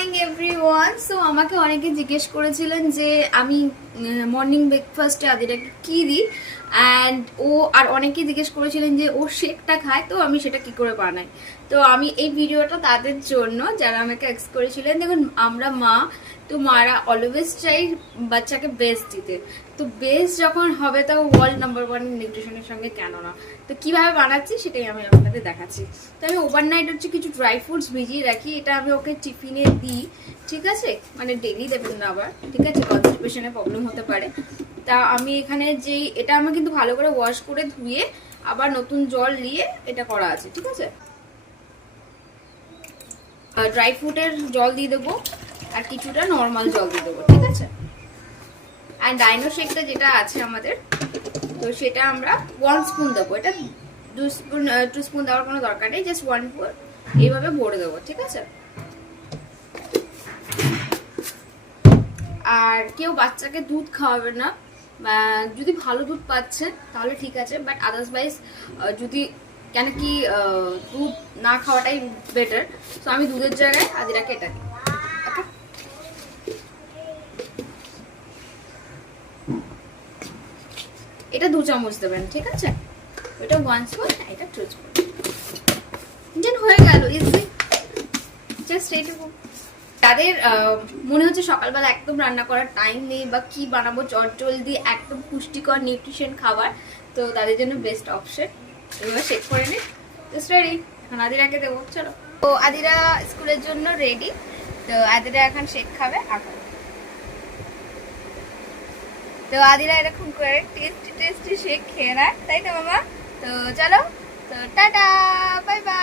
Morning everyone. So আমাকে অনেকে জিজ্ঞেস করেছিলেন যে আমি মর্নিং ব্রেকফাস্টে আদিরাকে কি দিই, অ্যান্ড আর অনেকেই জিজ্ঞেস করেছিলেন যে ও শেকটা খায়, তো আমি সেটা কি করে বানাই। তো আমি এই ভিডিওটা তাদের জন্য যারা আমাকে এক্স করেছিলেন। দেখুন, আমরা মা, তো মারা অলওয়েজ চাই বাচ্চাকে বেস্ট দিতে। তো বেস্ট যখন হবে তো ওয়ার্ল্ড নাম্বার ওয়ান নিউট্রিশনের সঙ্গে কেন না। তো কিভাবে বানাচ্ছি সেটাই আমি আপনাদের দেখাচ্ছি। তো আমি ওভারনাইট হচ্ছে কিছু ড্রাই ফ্রুটস ভিজিয়ে রাখি, এটা আমি ওকে টিফিনে দিই, ঠিক আছে। মানে ডেলি দেবেন না আবার, ঠিক আছে, কনস্টিপেশনের প্রবলেম হতে পারে। তা আমি এখানে এটা আমি কিন্তু ভালো করে ওয়াশ করে ধুয়ে আবার নতুন জল নিয়ে এটা করা আছে, ঠিক আছে। ড্রাই ফ্রুটের জল দিয়ে দেবো আর কিছুটা নর্মাল জল দিয়ে দেবো, ঠিক আছে। অ্যান্ড ডাইনো শেকটা যেটা আছে আমাদের, তো সেটা আমরা 1 স্পুন দেবো। এটা 2 স্পুন দেওয়ার কোনো দরকার নেই, জাস্ট 1 স্পুন এইভাবে ভরে দেবো, ঠিক আছে। আর কেউ বাচ্চাকে দুধ খাওয়াবে না, যদি ভালো দুধ পাচ্ছে তাহলে ঠিক আছে, বাট আদারওয়াইজ যদি কেন কি দুধ না খাওয়াটাই বেটার। তো আমি দুধের জায়গায় আদিরাকে এটা দিই, ওকে। এটা 2 চামচ দেবেন, ঠিক আছে। এটা 1 স্পুন, এটা 2 স্পুন, যেন হয়ে গেল ইজি। জাস্ট এইটুকু। তাদের মনে হচ্ছে সকালবেলা একদম রান্না করার টাইম নেই বা কি বানাবো চটজলদি একদম পুষ্টিকর নিউট্রিশন খাবার, তো তাদের জন্য বেস্ট অপশন। এবার চেক করে নিই, জাস্ট রেডি। এখন আদিরাকে দেবো, চলো। তো আদিরা স্কুলের জন্য রেডি। তো আদিরা এখন শেক খাবে এখন। তো আদিরা এরকম করে টেস্টি টেস্টি শেক খেয়ে নেয়, তাই তো মামা? তো চলো, তো টাটা, বাই বাই।